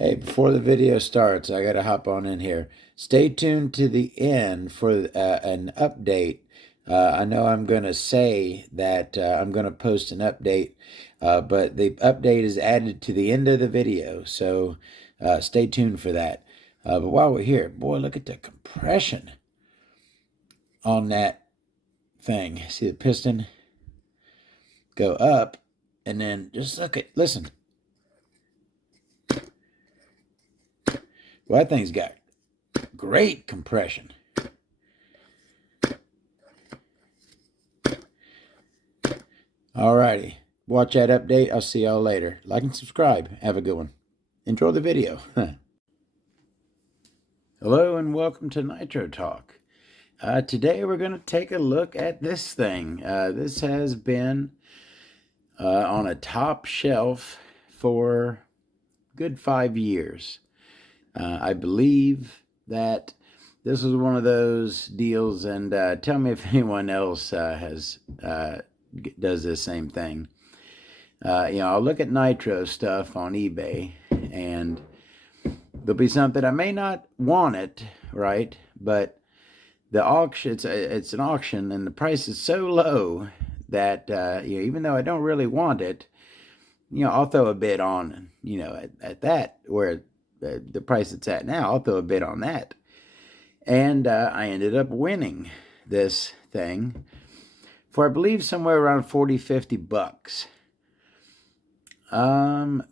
Hey, before the video starts, I got to hop on in here. Stay tuned to the end for an update. I know I'm going to say that I'm going to post an update, but the update is added to the end of the video, so stay tuned for that. But while we're here, boy, look at the compression on that thing. See the piston go up, and then just listen. Well, that thing's got great compression. Alrighty. Watch that update. I'll see y'all later. Like and subscribe. Have a good one. Enjoy the video. Hello and welcome to Nitro Talk. Today we're going to take a look at this thing. This has been on a top shelf for good 5 years. I believe that this is one of those deals, and tell me if anyone else does the same thing. I'll look at Nitro stuff on eBay, and there'll be something I may not want it, right? But the auction, it's an auction, and the price is so low that even though I don't really want it, I'll throw a bid on, at that where the price it's at now. I'll throw a bid on that, and I ended up winning this thing for I believe somewhere around 40-50 bucks.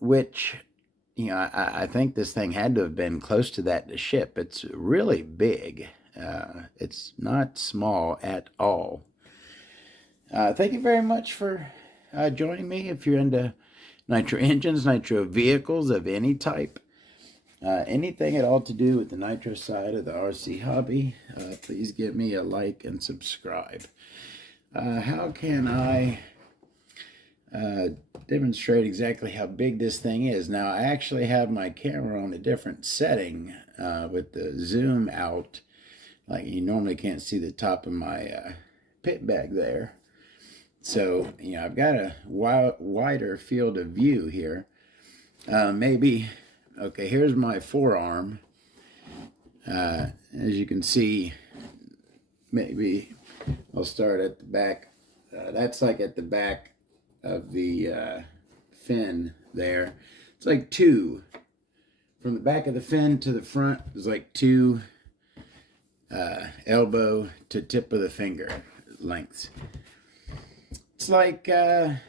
Which, I think this thing had to have been close to that to ship. It's really big. It's not small at all. Thank you very much for joining me. If you're into nitro engines, nitro vehicles of any type, anything at all to do with the nitro side of the RC hobby, please give me a like and subscribe. How can I demonstrate exactly how big this thing is? Now, I actually have my camera on a different setting with the zoom out. Like, you normally can't see the top of my pit bag there. So, I've got a wider field of view here. Maybe, okay, here's my forearm. As you can see, maybe I'll start at the back. That's like at the back of the fin there. It's like two. From the back of the fin to the front, there's like two elbow to tip of the finger lengths. It's like, I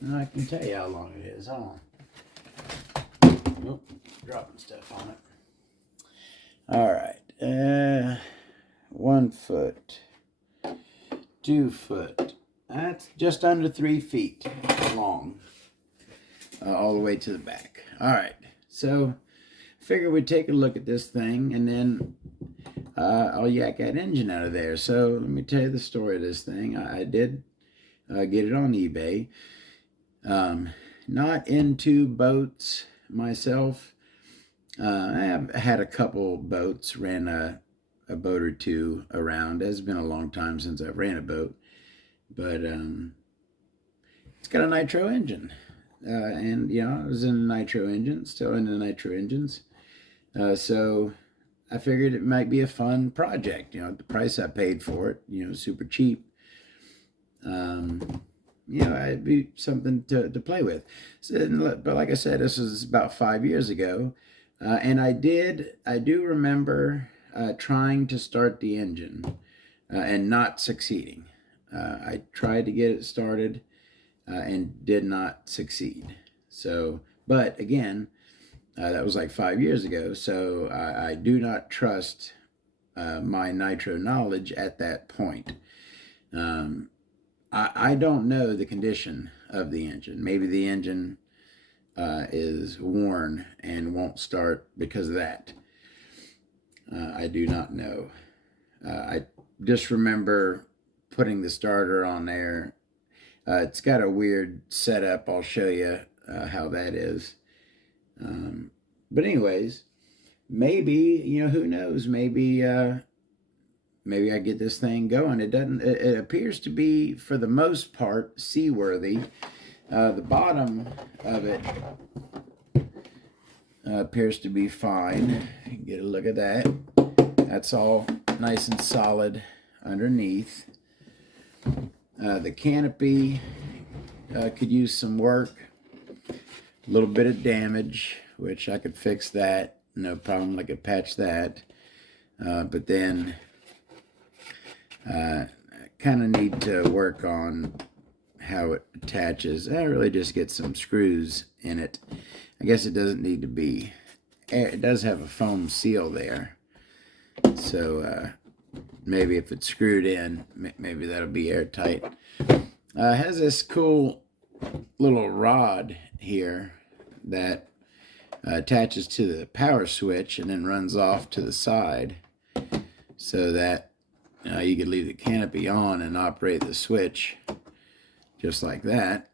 can tell you how long it is. Hold on. Oh, dropping stuff on it. All right. 1 foot. 2 foot. That's just under 3 feet long, all the way to the back. All right, so I figured we'd take a look at this thing, and then I'll yak that engine out of there. So let me tell you the story of this thing. I did get it on eBay. Not into boats myself. I have had a couple boats, ran a boat or two around. It's been a long time since I've ran a boat, but it's got a nitro engine, and I was in a nitro engine, still into nitro engines, so I figured it might be a fun project. The price I paid for it, super cheap. It'd be something to play with. So, but like I said, this was about 5 years ago, and I do remember trying to start the engine and not succeeding. I tried to get it started and did not succeed. So, but again, that was like 5 years ago. So I do not trust my nitro knowledge at that point. I don't know the condition of the engine. Maybe the engine is worn and won't start because of that. I do not know. I just remember putting the starter on there. It's got a weird setup. I'll show you how that is. But anyways, maybe, who knows? Maybe I get this thing going. It appears to be, for the most part, seaworthy. The bottom of it appears to be fine. You can get a look at that. That's all nice and solid underneath. The canopy could use some work. A little bit of damage, which I could fix that. No problem, I could patch that. But then I kind of need to work on how it attaches. I really just get some screws in it. I guess it doesn't need to be. It does have a foam seal there. So maybe if it's screwed in, maybe that'll be airtight. It has this cool little rod here that attaches to the power switch and then runs off to the side, so that you could leave the canopy on and operate the switch just like that.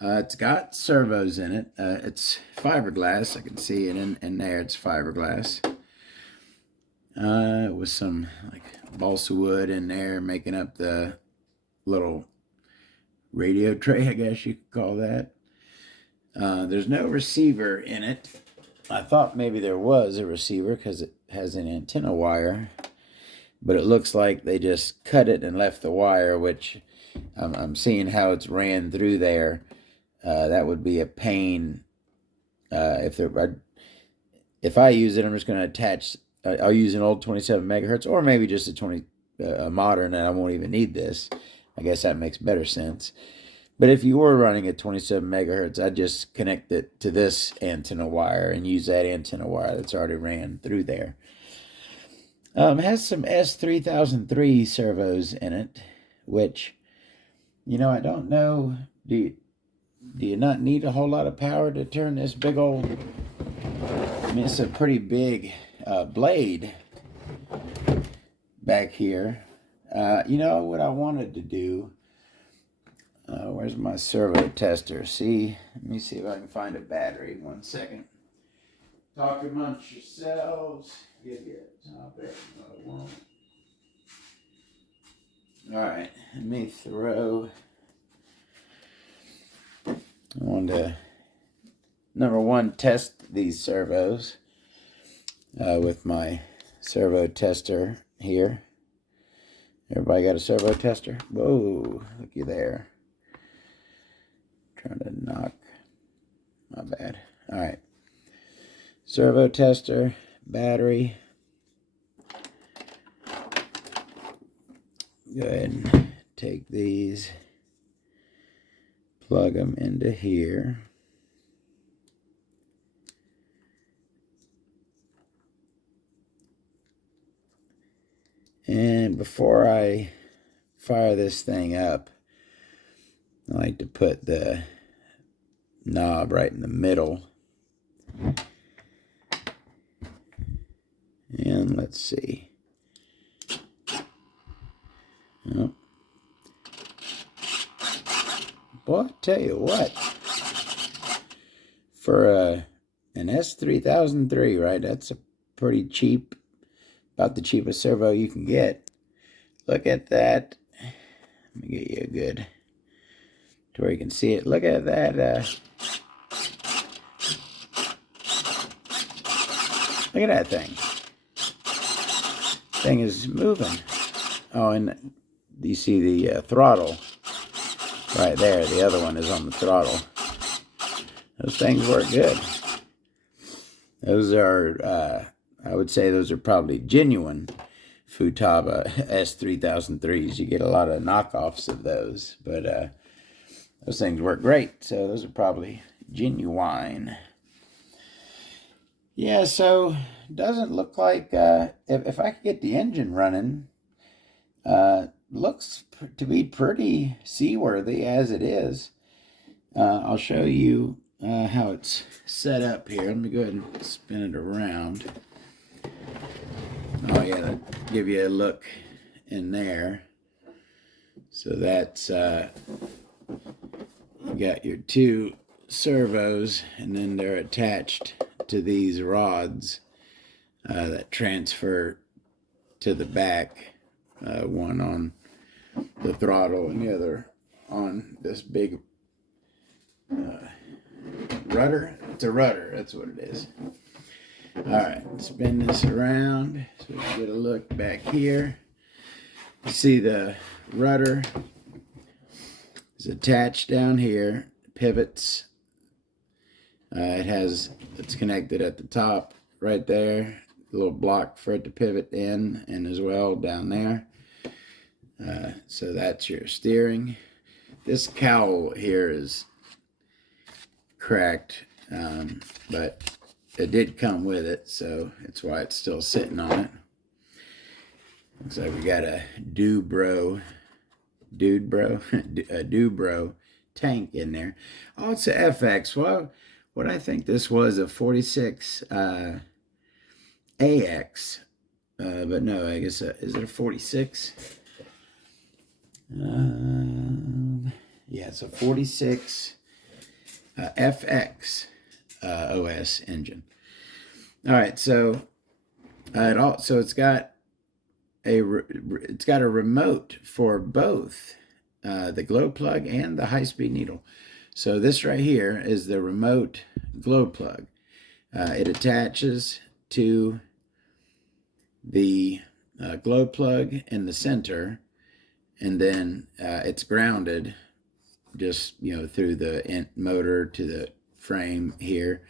It's got servos in it. It's fiberglass. I can see it in there. It's fiberglass with some like balsa wood in there, making up the little radio tray, I guess you could call that. There's no receiver in it. I thought maybe there was a receiver because it has an antenna wire, but it looks like they just cut it and left the wire, which I'm seeing how it's ran through there. That would be a pain. If I use it, I'm just going to attach. I'll use an old 27 megahertz, or maybe just a modern, and I won't even need this. I guess that makes better sense. But if you were running a 27 megahertz, I'd just connect it to this antenna wire and use that antenna wire that's already ran through there. It has some S3003 servos in it, which, you know, I don't know. Do you not need a whole lot of power to turn this big old... I mean, it's a pretty big blade back here. You know what I wanted to do? Where's my servo tester? See, let me see if I can find a battery. 1 second. Talk amongst yourselves. Give you a topic. No, I won't. All right, let me throw. I wanted to, number one, test these servos with my servo tester here. Everybody got a servo tester? Whoa, looky there. Trying to knock. My bad. All right. Servo tester, battery. Go ahead and take these, plug them into here. And before I fire this thing up, I like to put the knob right in the middle. And let's see. Oh. Boy, I tell you what. For an S3003, right? That's a pretty cheap, about the cheapest servo you can get. Look at that. Let me get you a good, to where you can see it. Look at that. Look at that thing. Thing is moving. Oh, and you see the throttle right there. The other one is on the throttle. Those things work good. Those are, I would say those are probably genuine Futaba S3003s. You get a lot of knockoffs of those, but those things work great. So those are probably genuine. Yeah, so doesn't look like, if I could get the engine running, looks to be pretty seaworthy as it is. I'll show you how it's set up here. Let me go ahead and spin it around. Oh yeah, that'll give you a look in there. So that's, you got your two servos, and then they're attached to these rods that transfer to the back. One on the throttle and the other on this big rudder it's a rudder. That's what it is. All right, spin this around so we can get a look back here. You see the rudder is attached down here, pivots. It's connected at the top right there. A little block for it to pivot in and as well down there. So that's your steering. This cowl here is cracked, but it did come with it, so that's why it's still sitting on it. Looks like we got a Dubro tank in there. Oh, it's a FX. Well, what I think this was a 46 AX, but no, I guess is it a 46? Yeah, it's a 46 FX OS engine. All right, so it's got a remote for both the glow plug and the high-speed needle. So this right here is the remote glow plug. It attaches to the glow plug in the center, and then it's grounded just through the motor to the frame here,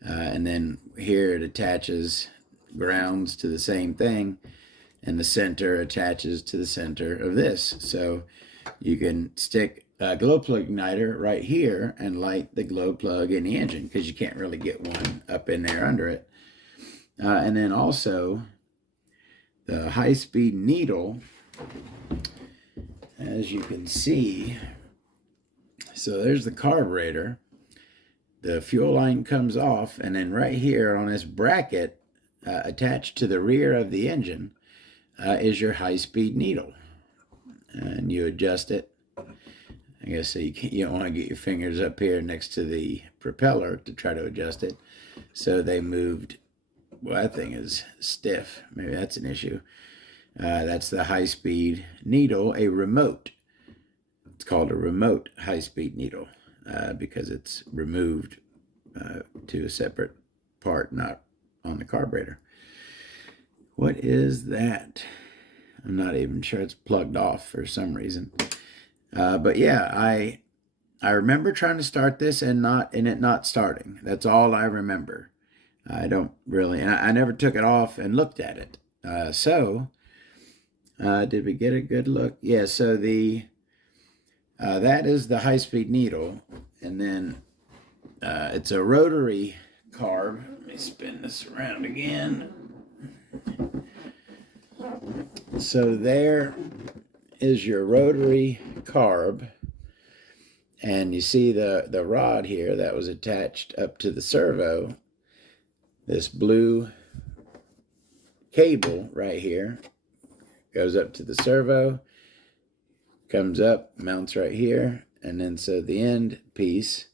and then here it attaches, grounds to the same thing, and the center attaches to the center of this. So you can stick a glow plug igniter right here and light the glow plug in the engine, because you can't really get one up in there under it. And then also the high-speed needle, as you can see. So there's the carburetor. The fuel line comes off, and then right here on this bracket attached to the rear of the engine is your high-speed needle. And you adjust it. I guess so you don't want to get your fingers up here next to the propeller to try to adjust it. So they moved, well, that thing is stiff. Maybe that's an issue. That's the high-speed needle, a remote. It's called a remote high-speed needle because it's removed to a separate part, not on the carburetor. What is that? I'm not even sure. It's plugged off for some reason. But yeah, I remember trying to start this and it not starting. That's all I remember. I don't really, and I never took it off and looked at it. Did we get a good look? Yeah, so that is the high-speed needle, and then it's a rotary carb. Let me spin this around again. So there is your rotary carb, and you see the rod here that was attached up to the servo. This blue cable right here goes up to the servo, comes up, mounts right here, and then so the end piece,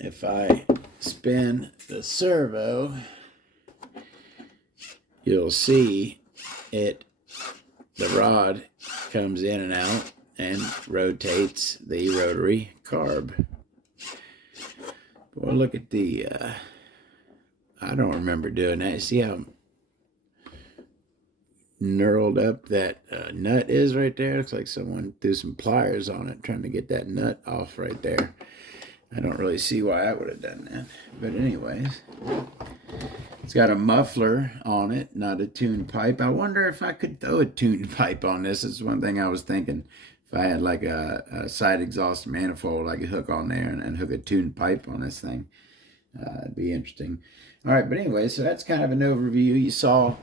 if I spin the servo, you'll see the rod comes in and out and rotates the rotary carb. Boy, look at the, I don't remember doing that. See how knurled up that nut is right there? Looks like someone threw some pliers on it trying to get that nut off right there. I don't really see why I would have done that. But anyways, it's got a muffler on it, not a tuned pipe. I wonder if I could throw a tuned pipe on this. It's one thing I was thinking. If I had like a side exhaust manifold I could hook on there and hook a tuned pipe on this thing. It'd be interesting. All right, but anyway, so that's kind of an overview. You saw,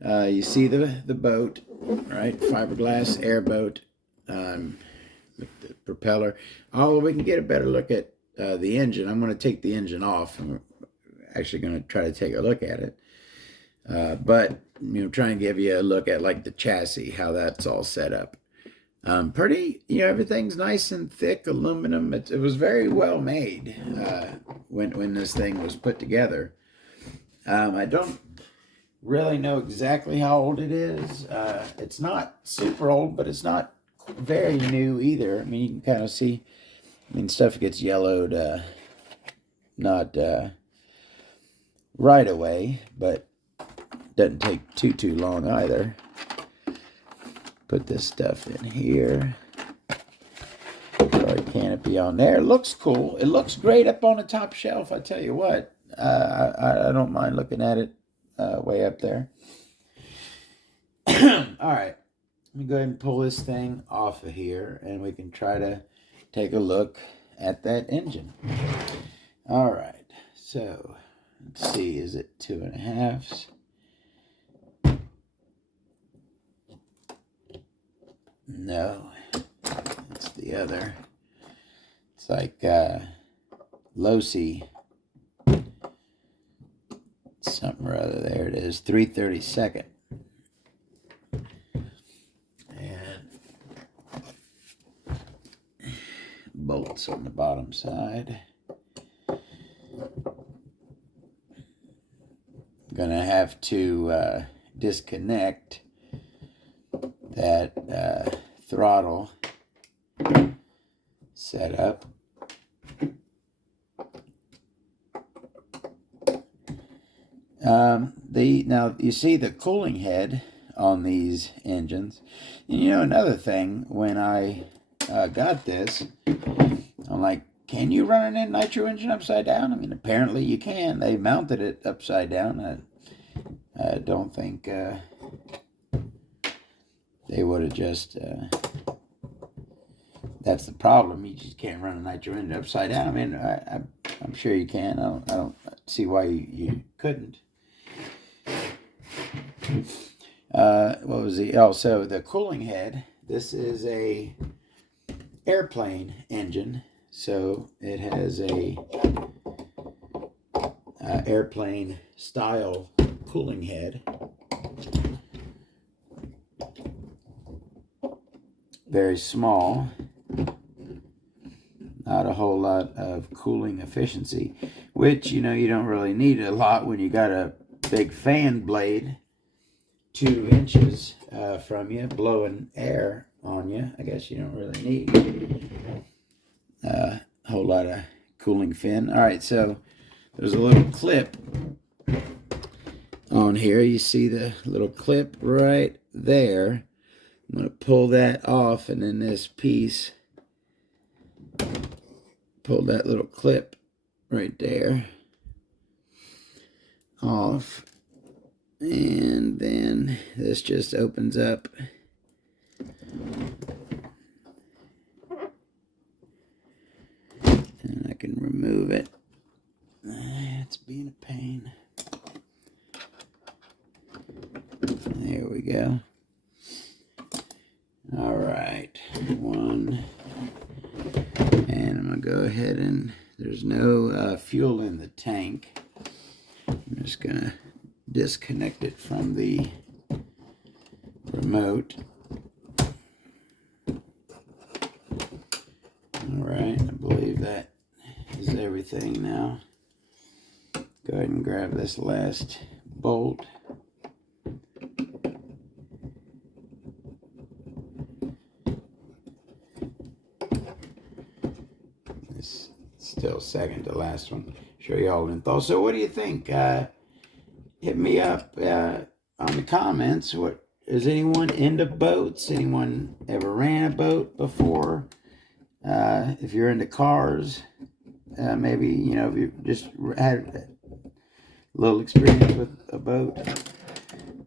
you see the boat, right? Fiberglass airboat. The propeller. Oh, we can get a better look at the engine. I'm going to take the engine off. I'm actually going to try to take a look at it. But, try and give you a look at like the chassis, how that's all set up. Pretty, everything's nice and thick aluminum. It was very well made when this thing was put together. I don't really know exactly how old it is. It's not super old, but it's not very new either. I mean, you can kind of see, stuff gets yellowed Not right away, but doesn't take too long either. Put this stuff in here. Throw a canopy on there. It looks cool. It looks great up on the top shelf, I tell you what. I don't mind looking at it way up there. All right. Let me go ahead and pull this thing off of here, and we can try to take a look at that engine. All right. So, let's see. Is it 2.5s? No. It's the other. It's like Losi. Something or other. There it is. 3/32. And bolts on the bottom side. I'm gonna have to disconnect that throttle setup. Now you see the cooling head on these engines. And you know, another thing, when I got this, I'm like, can you run an nitro engine upside down? I mean, apparently you can. They mounted it upside down. I don't think they would have just... that's the problem. You just can't run a nitro engine upside down. I mean, I'm sure you can. I don't see why you couldn't. What was the... Oh, so the cooling head. This is a airplane engine. So it has a airplane style cooling head. Very small. Not a whole lot of cooling efficiency, which, you know, you don't really need a lot when you got a big fan blade 2 inches from you blowing air on you. I guess you don't really need a whole lot of cooling fin. All right, so there's a little clip on here. You see the little clip right there. I'm going to pull that off, and then this piece, pull that little clip right there off. And then this just opens up. And I can remove it. It's being a pain. There we go. All right, one. And I'm going to go ahead and there's no fuel in the tank. I'm just going to disconnect it from the remote. All right, I believe that is everything now. Go ahead and grab this last bolt. It's still second to last one. Show you all in thought. So what do you think? Hit me up on the comments. What is anyone into boats? Anyone ever ran a boat before? If you're into cars, maybe, you know, if you just had a little experience with a boat,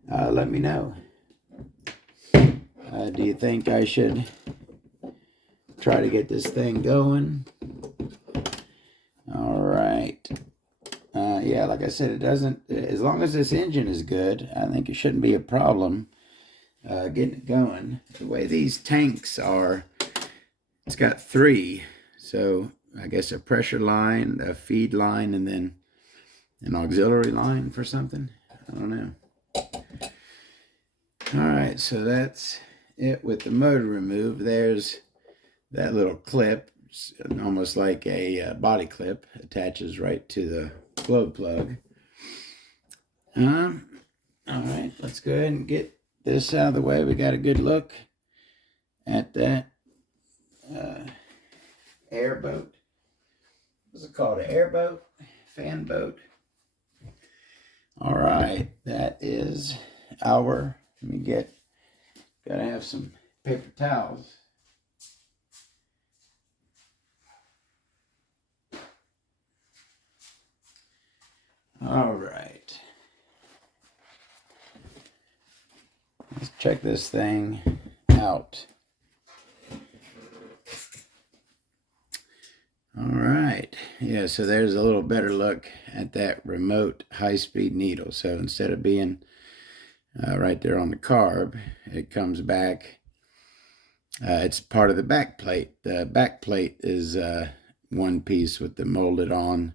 let me know. Do you think I should try to get this thing going? All right. Yeah, like I said, it doesn't, as long as this engine is good, I think it shouldn't be a problem getting it going. The way these tanks are, it's got 3. So I guess a pressure line, a feed line, and then an auxiliary line for something. I don't know. All right, so that's it with the motor removed. There's that little clip, almost like a body clip, attaches right to the glow plug. All right, let's go ahead and get this out of the way. We got a good look at that airboat. What's it called? An airboat? Fan boat? All right, that is our, let me get, gotta have some paper towels. All right. Let's check this thing out. All right. Yeah, so there's a little better look at that remote high-speed needle. So instead of being right there on the carb, it comes back. It's part of the back plate. The back plate is one piece with the molded on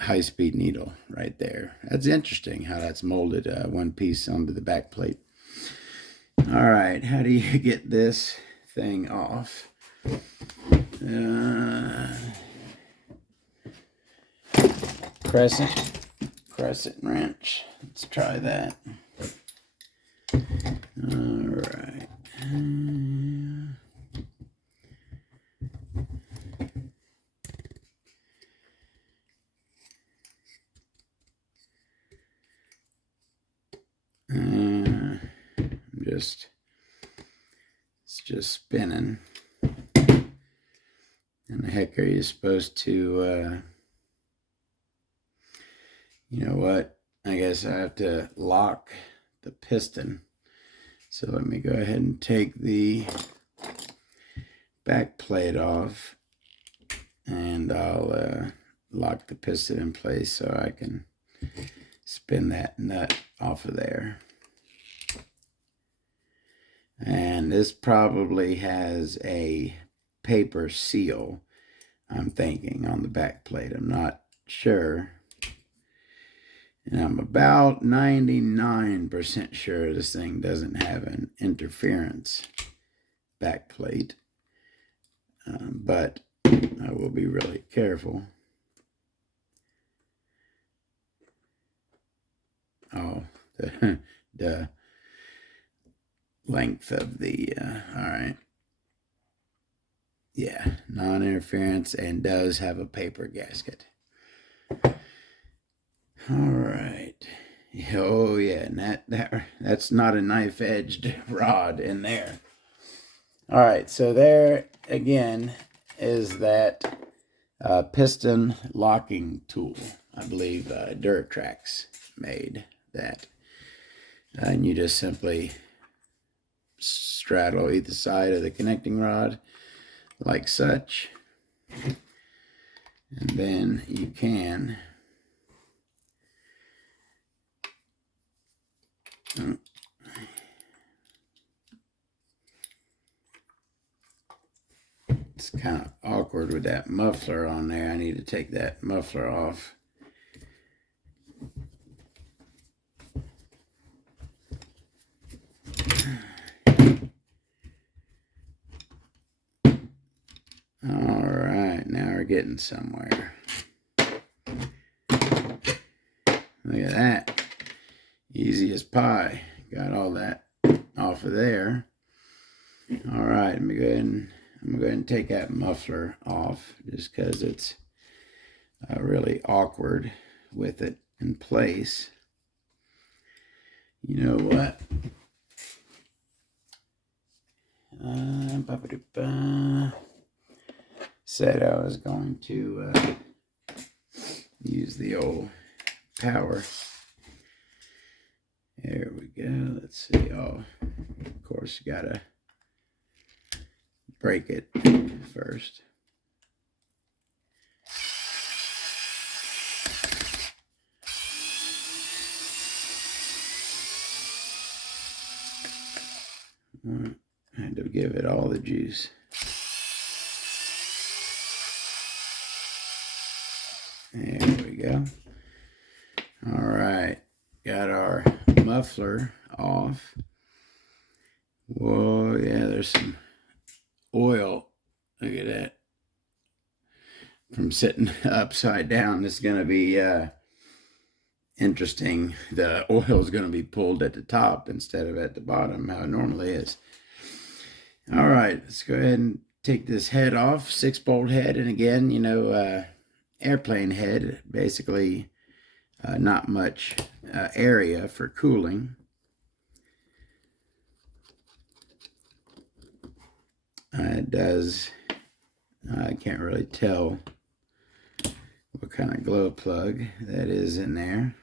high-speed needle right there. That's interesting how that's molded one piece onto the back plate. All right, how do you get this thing off? Crescent wrench. Let's try that. All right. It's just spinning. And the heck are you supposed to, you know what? I guess I have to lock the piston. So let me go ahead and take the back plate off, and I'll lock the piston in place so I can spin that nut off of there. And this probably has a paper seal, I'm thinking, on the back plate. I'm not sure. And I'm about 99% sure this thing doesn't have an interference back plate. But I will be really careful. Oh, the length of the, all right. Yeah, non-interference, and does have a paper gasket. All right. Oh yeah, and that's not a knife-edged rod in there. All right, so there again is that piston locking tool. I believe Duratrax made that. And you just simply straddle either side of the connecting rod like such, and then you can it's kind of awkward with that muffler on there. I need to take that muffler off. All right, now we're getting somewhere. Look at that. Easy as pie. Got all that off of there. All right, I'm going to go ahead and take that muffler off just because it's really awkward with it in place. You know what? Said I was going to use the old power. There we go. Let's see. Oh, of course, you gotta break it first. I had to give it all the juice. There we go. All right, got our muffler off. Whoa, yeah, there's some oil. Look at that. From sitting upside down, this is going to be interesting. The oil is going to be pulled at the top instead of at the bottom, how it normally is. All right, let's go ahead and take this head off, 6-bolt head, and again, you know, airplane head, basically not much area for cooling. It does, I can't really tell what kind of glow plug that is in there.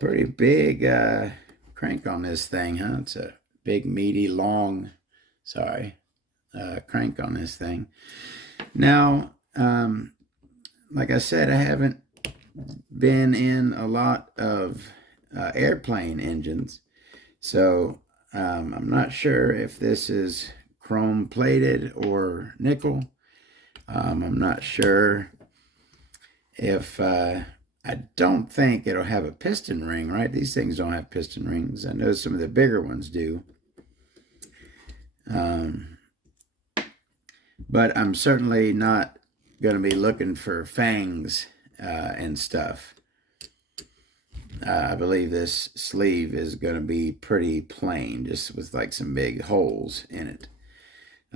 Pretty big crank on this thing, huh? It's a big, meaty, long, crank on this thing. Now, like I said, I haven't been in a lot of airplane engines, so I'm not sure if this is chrome plated or nickel. I'm not sure if I don't think it'll have a piston ring, right? These things don't have piston rings. I know some of the bigger ones do. But I'm certainly not going to be looking for fangs and stuff. I believe this sleeve is going to be pretty plain, just with like some big holes in it.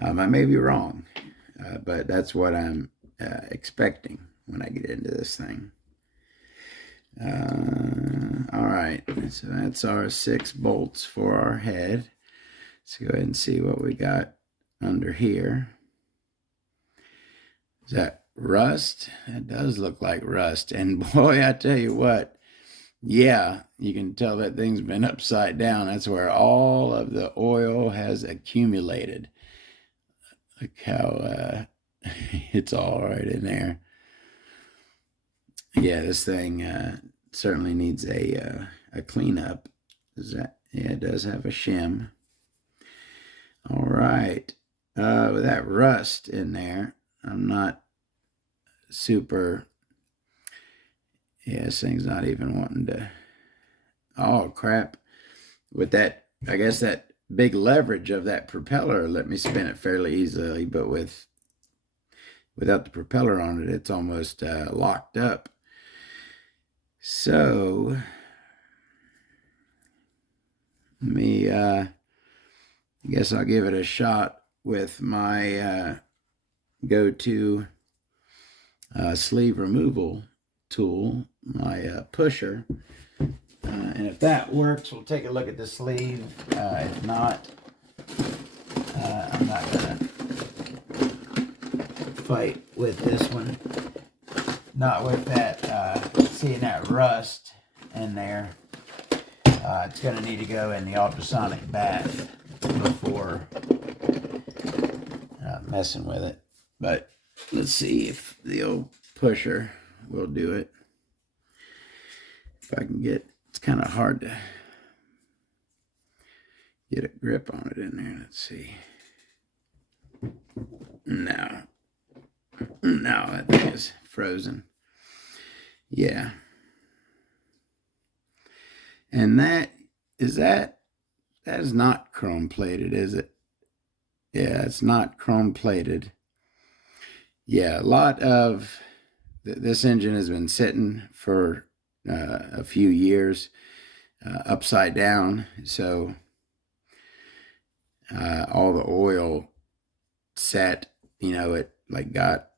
I may be wrong, but that's what I'm expecting when I get into this thing. All right, so that's our 6 bolts for our head. Let's go ahead and see what we got under here. Is that rust? It does look like rust. And boy, I tell you what, yeah, you can tell that thing's been upside down. That's where all of the oil has accumulated. Look how it's all right in there. Yeah, this thing certainly needs a cleanup. Yeah, it does have a shim. All right, with that rust in there, I'm not super. Yeah, this thing's not even wanting to. Oh crap! With that, I guess that big leverage of that propeller let me spin it fairly easily, but without the propeller on it, it's almost locked up. So let me, I guess I'll give it a shot with my go-to sleeve removal tool, my pusher. And if that works, we'll take a look at the sleeve. If not, I'm not going to fight with this one. Not with that, seeing that rust in there. It's going to need to go in the ultrasonic bath before messing with it. But let's see if the old pusher will do it. If I can get, it's kind of hard to get a grip on it in there. Let's see. No, that thing is frozen. Yeah. And that is not chrome plated, is it? Yeah, it's not chrome plated. Yeah, a lot of this engine has been sitting for a few years upside down, so all the oil sat, it like got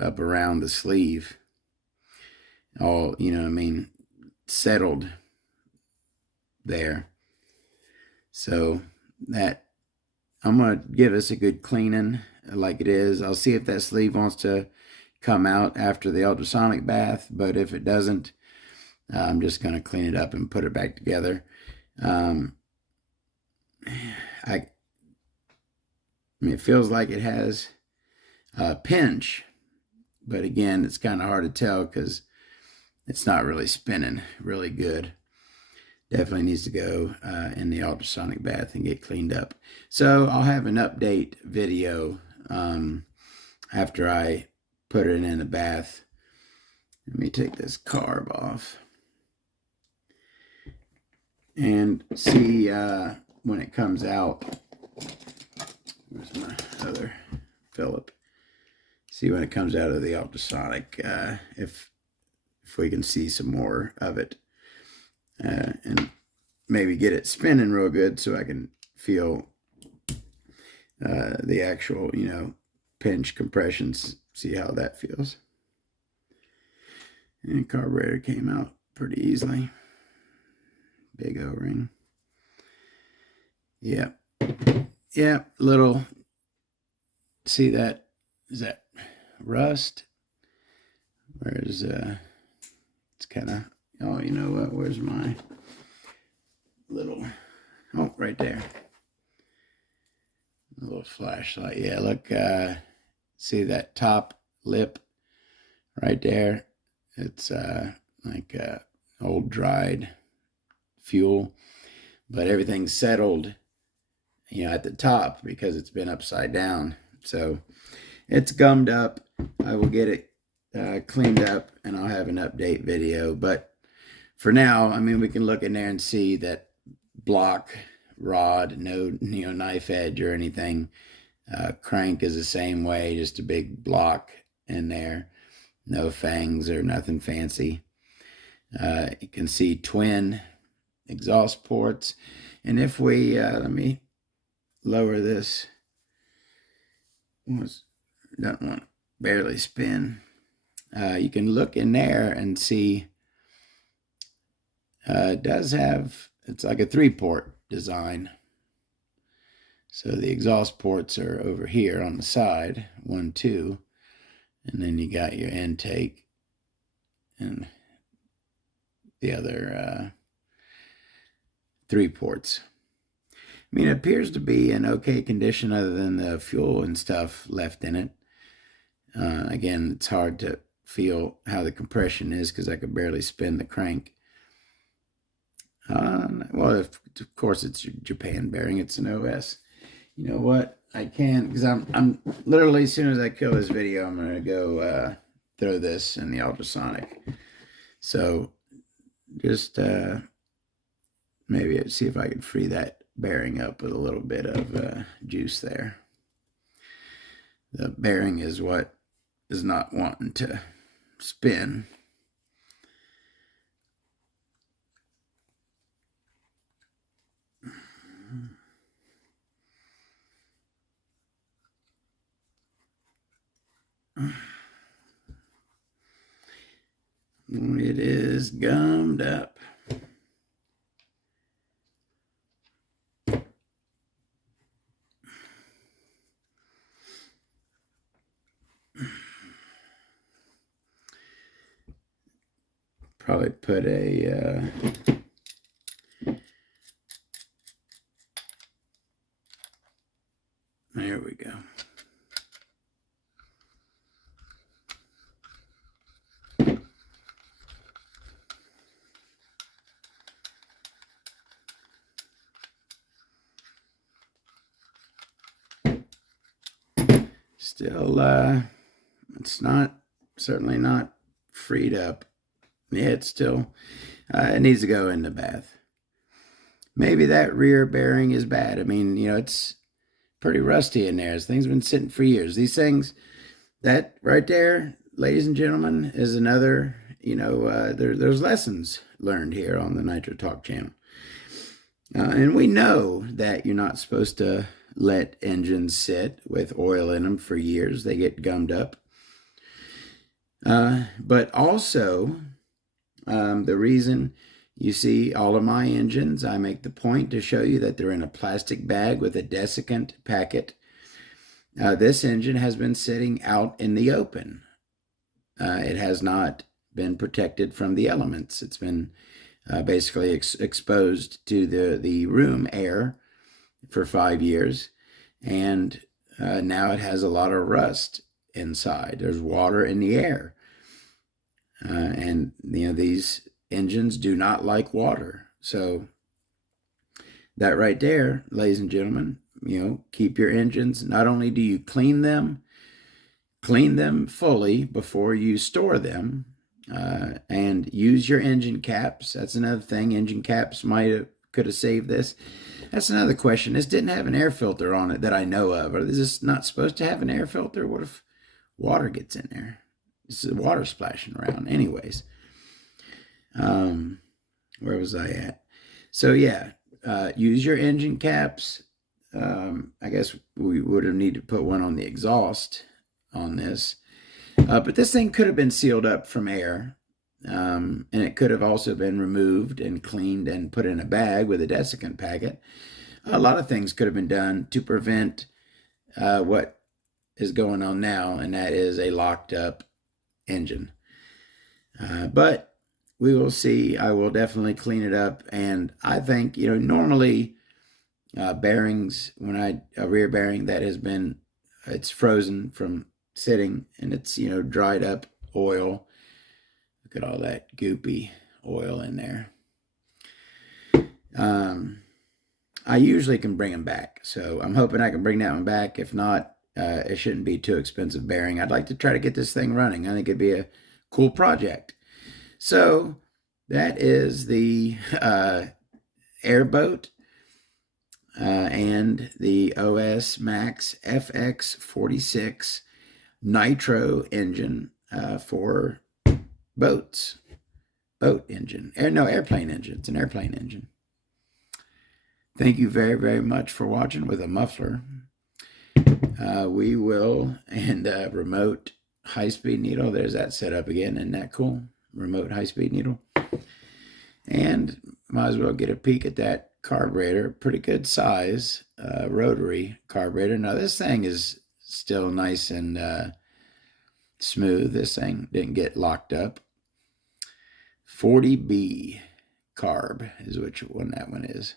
up around the sleeve, all settled there. So that I'm gonna give this a good cleaning like it is. I'll see if that sleeve wants to come out after the ultrasonic bath, but if it doesn't, I'm just gonna clean it up and put it back together. I mean, it feels like it has a pinch, but again, it's kind of hard to tell because it's not really spinning really good. Definitely needs to go in the ultrasonic bath and get cleaned up. So I'll have an update video after I put it in the bath. Let me take this carb off and see when it comes out. Where's my other Phillip? See when it comes out of the ultrasonic, if we can see some more of it. And maybe get it spinning real good so I can feel the actual, pinch compressions. See how that feels. And carburetor came out pretty easily. Big O-ring. Yep. Yep. Little. See that? Is that rust? Where's it's kind of, oh, you know what? Where's my little, oh, right there. A little flashlight. Yeah, look, see that top lip right there? It's like old dried fuel, but everything's settled, at the top because it's been upside down. So it's gummed up. I will get it cleaned up and I'll have an update video. But for now, I mean, we can look in there and see that block rod, no, knife edge or anything. Crank is the same way, just a big block in there. No fangs or nothing fancy. You can see twin exhaust ports. And if we, let me lower this. Don't want to barely spin. You can look in there and see it does have, it's like a 3-port design. So the exhaust ports are over here on the side, 1, 2, and then you got your intake and the other 3 ports. I mean, it appears to be in okay condition other than the fuel and stuff left in it. Again, it's hard to feel how the compression is because I could barely spin the crank. Well, of course it's your Japan bearing. It's an OS. You know what? I can, because I'm literally, as soon as I kill this video, I'm going to go throw this in the ultrasonic. So just maybe see if I can free that bearing up with a little bit of juice there. The bearing is what is not wanting to spin. It is gummed up. Probably put a there we go. Still, it's not, certainly not freed up. Yeah, it's still, it needs to go in the bath. Maybe that rear bearing is bad. I mean, it's pretty rusty in there. This thing's been sitting for years. These things, that right there, ladies and gentlemen, is another, there's lessons learned here on the Nitro Talk channel. And we know that you're not supposed to let engines sit with oil in them for years. They get gummed up. But also, the reason you see all of my engines, I make the point to show you that they're in a plastic bag with a desiccant packet. This engine has been sitting out in the open. It has not been protected from the elements. It's been basically exposed to the room air for 5 years, and now it has a lot of rust inside. There's water in the air, and these engines do not like water. So that right there, ladies and gentlemen, keep your engines. Not only do you clean them fully before you store them, and use your engine caps. That's another thing. Engine caps could have saved this. That's another question. This didn't have an air filter on it that I know of. Or is this not supposed to have an air filter? What if water gets in there? This is water splashing around. Anyways, where was I at? So yeah, use your engine caps. I guess we would have needed to put one on the exhaust on this. But this thing could have been sealed up from air. And it could have also been removed and cleaned and put in a bag with a desiccant packet. A lot of things could have been done to prevent what is going on now, and that is a locked up engine. But we will see. I will definitely clean it up. And I think, normally bearings, when a rear bearing that has been, it's frozen from sitting and it's, dried up oil. Look at all that goopy oil in there. I usually can bring them back. So I'm hoping I can bring that one back. If not, it shouldn't be too expensive bearing. I'd like to try to get this thing running. I think it'd be a cool project. So that is the airboat and the OS Max FX46 Nitro engine for boats. Boat engine. Airplane engine. It's an airplane engine. Thank you very, very much for watching with a muffler. We will, and remote high-speed needle. There's that setup again. Isn't that cool? Remote high-speed needle. And might as well get a peek at that carburetor. Pretty good size rotary carburetor. Now this thing is still nice and smooth. This thing didn't get locked up. 40B carb is which one that one is.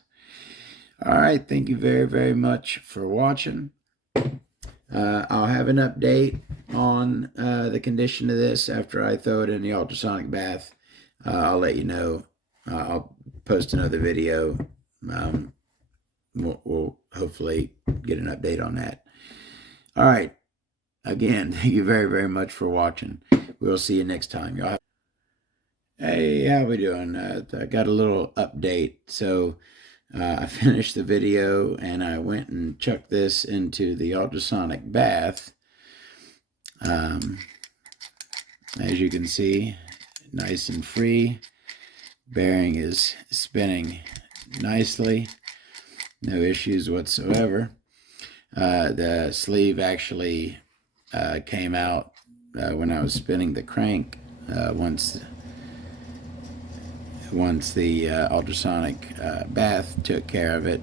All right, thank you very, very much for watching. I'll have an update on the condition of this after I throw it in the ultrasonic bath. I'll let you know. I'll post another video. We'll hopefully get an update on that. All right. Again, thank you very, very much for watching. We'll see you next time. Y'all. Hey, how we doing? I got a little update. So I finished the video and I went and chucked this into the ultrasonic bath. As you can see, nice and free. Bearing is spinning nicely. No issues whatsoever. The sleeve actually came out when I was spinning the crank once the ultrasonic bath took care of it.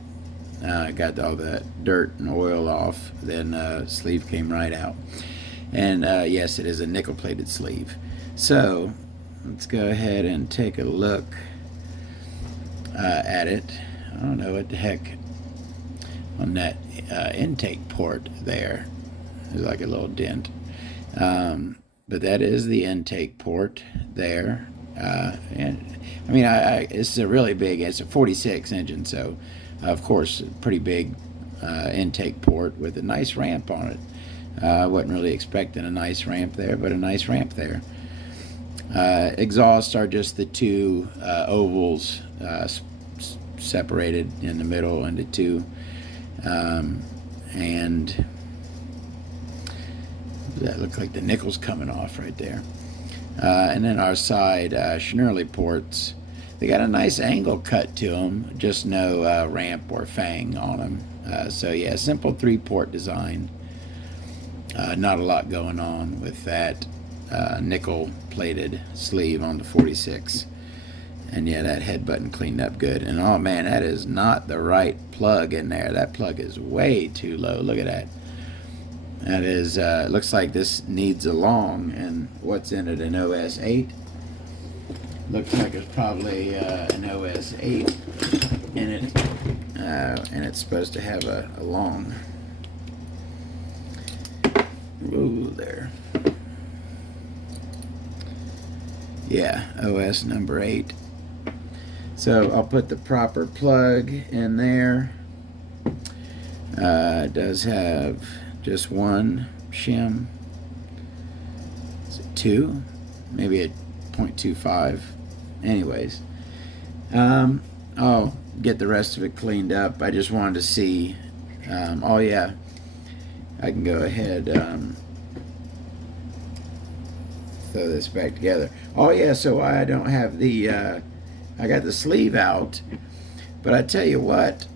Got all the dirt and oil off, then sleeve came right out. And yes, it is a nickel plated sleeve. So let's go ahead and take a look at it. I don't know what the heck on that intake port there. There's like a little dent. But that is the intake port there. And I mean, it's a really big, it's a 46 engine, so of course, a pretty big intake port with a nice ramp on it. I wasn't really expecting a nice ramp there, but a nice ramp there. Exhausts are just the two ovals separated in the middle into two. And that looks like the nickel's coming off right there. And then our side Schnerli ports, they got a nice angle cut to them, just no ramp or fang on them. So yeah, simple 3-port design. Not a lot going on with that nickel plated sleeve on the 46. And yeah, that head button cleaned up good. And oh man, that is not the right plug in there. That plug is way too low. Look at that. That is, looks like this needs a long, and what's in it, an OS 8? Looks like it's probably an OS 8 in it, and it's supposed to have a long. Ooh, there. Yeah, OS number 8. So I'll put the proper plug in there. It does have just one shim. Is it 2? Maybe a 0.25. Anyways, I'll get the rest of it cleaned up. I just wanted to see. Oh yeah, I can go ahead throw this back together. Oh yeah, so I don't have the I got the sleeve out, but I tell you what,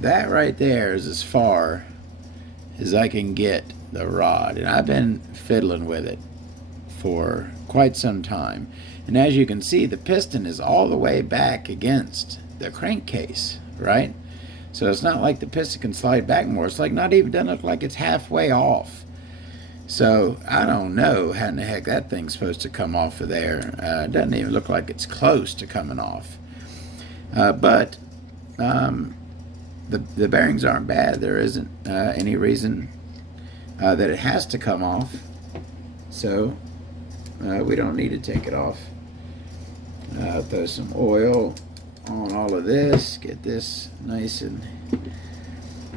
that right there is as far as I can get the rod, and I've been fiddling with it for quite some time. And as you can see, the piston is all the way back against the crankcase, right? So it's not like the piston can slide back more. It's like not even, doesn't look like it's halfway off. So I don't know how in the heck that thing's supposed to come off of there. It doesn't even look like it's close to coming off. But the bearings aren't bad. There isn't any reason that it has to come off. So we don't need to take it off. Throw some oil on all of this. Get this nice and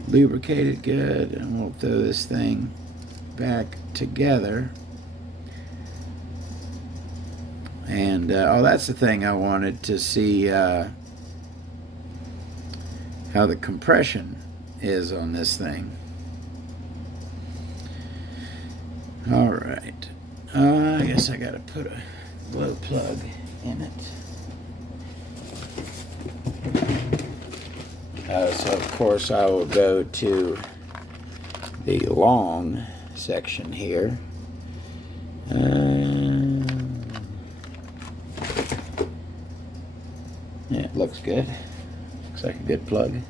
lubricated good. And we'll throw this thing back together. And oh, that's the thing I wanted to see, how the compression is on this thing. All right, I guess I gotta put a glow plug in it. So of course I will go to the long section here. Yeah, it looks good. Looks like a good plug.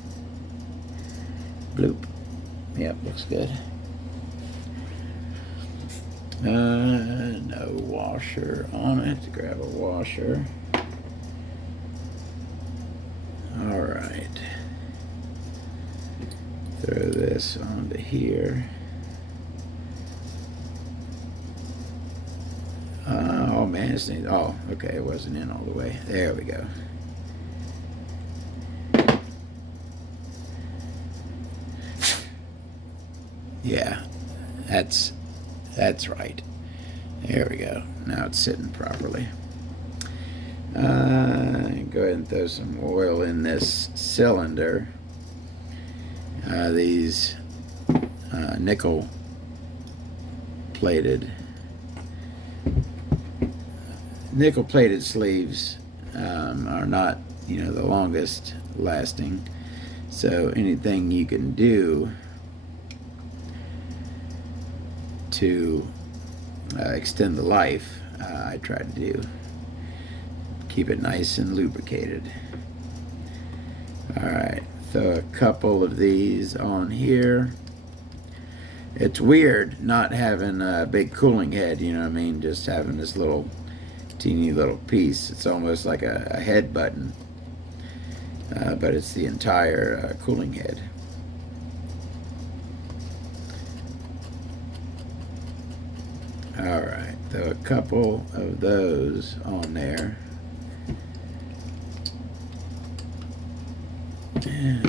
Bloop. Yep, looks good. No washer on it. Grab a washer. All right. Throw this onto here. Oh man, this thing, oh, okay, it wasn't in all the way. There we go. Yeah, that's right. There we go. Now it's sitting properly. Go ahead and throw some oil in this cylinder. These nickel plated sleeves are not, you know, the longest lasting. So anything you can do to extend the life, I try to do. Keep it nice and lubricated. All right, throw a couple of these on here. It's weird not having a big cooling head, you know what I mean? Just having this little teeny little piece. It's almost like a head button, but it's the entire cooling head. All right, throw a couple of those on there.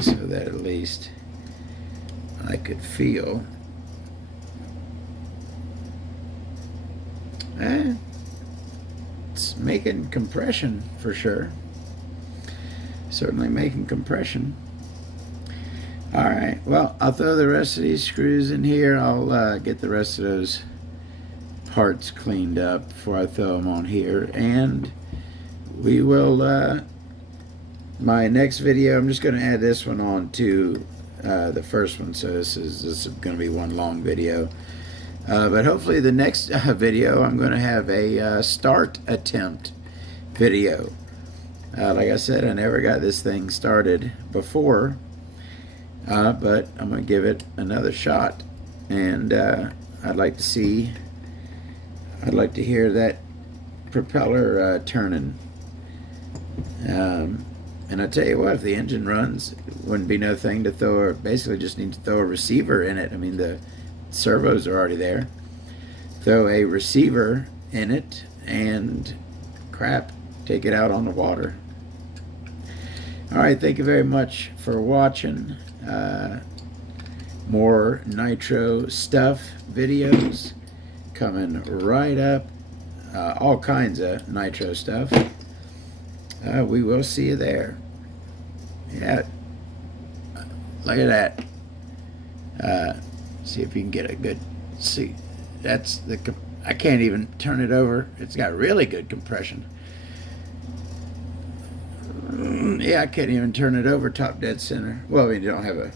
So that at least I could feel. It's making compression for sure. Certainly making compression. All right, well, I'll throw the rest of these screws in here. I'll get the rest of those parts cleaned up before I throw them on here, and we will my next video, I'm just going to add this one on to the first one, so this is going to be one long video, but hopefully the next video I'm going to have a start attempt video. Like I said, I never got this thing started before, but I'm going to give it another shot, and I'd like to hear that propeller turning. And I tell you what, if the engine runs, it wouldn't be no thing to throw, basically just need to throw a receiver in it. I mean, the servos are already there. Throw a receiver in it and crap, take it out on the water. All right, thank you very much for watching. More Nitro stuff videos coming right up. All kinds of Nitro stuff. We will see you there. Yeah, look at that. See if you can get a good see. That's the. I can't even turn it over. It's got really good compression. Yeah, I can't even turn it over top dead center. Well, we don't have a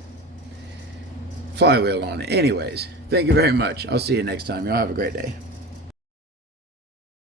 flywheel on it. Anyways, thank you very much. I'll see you next time. Y'all have a great day.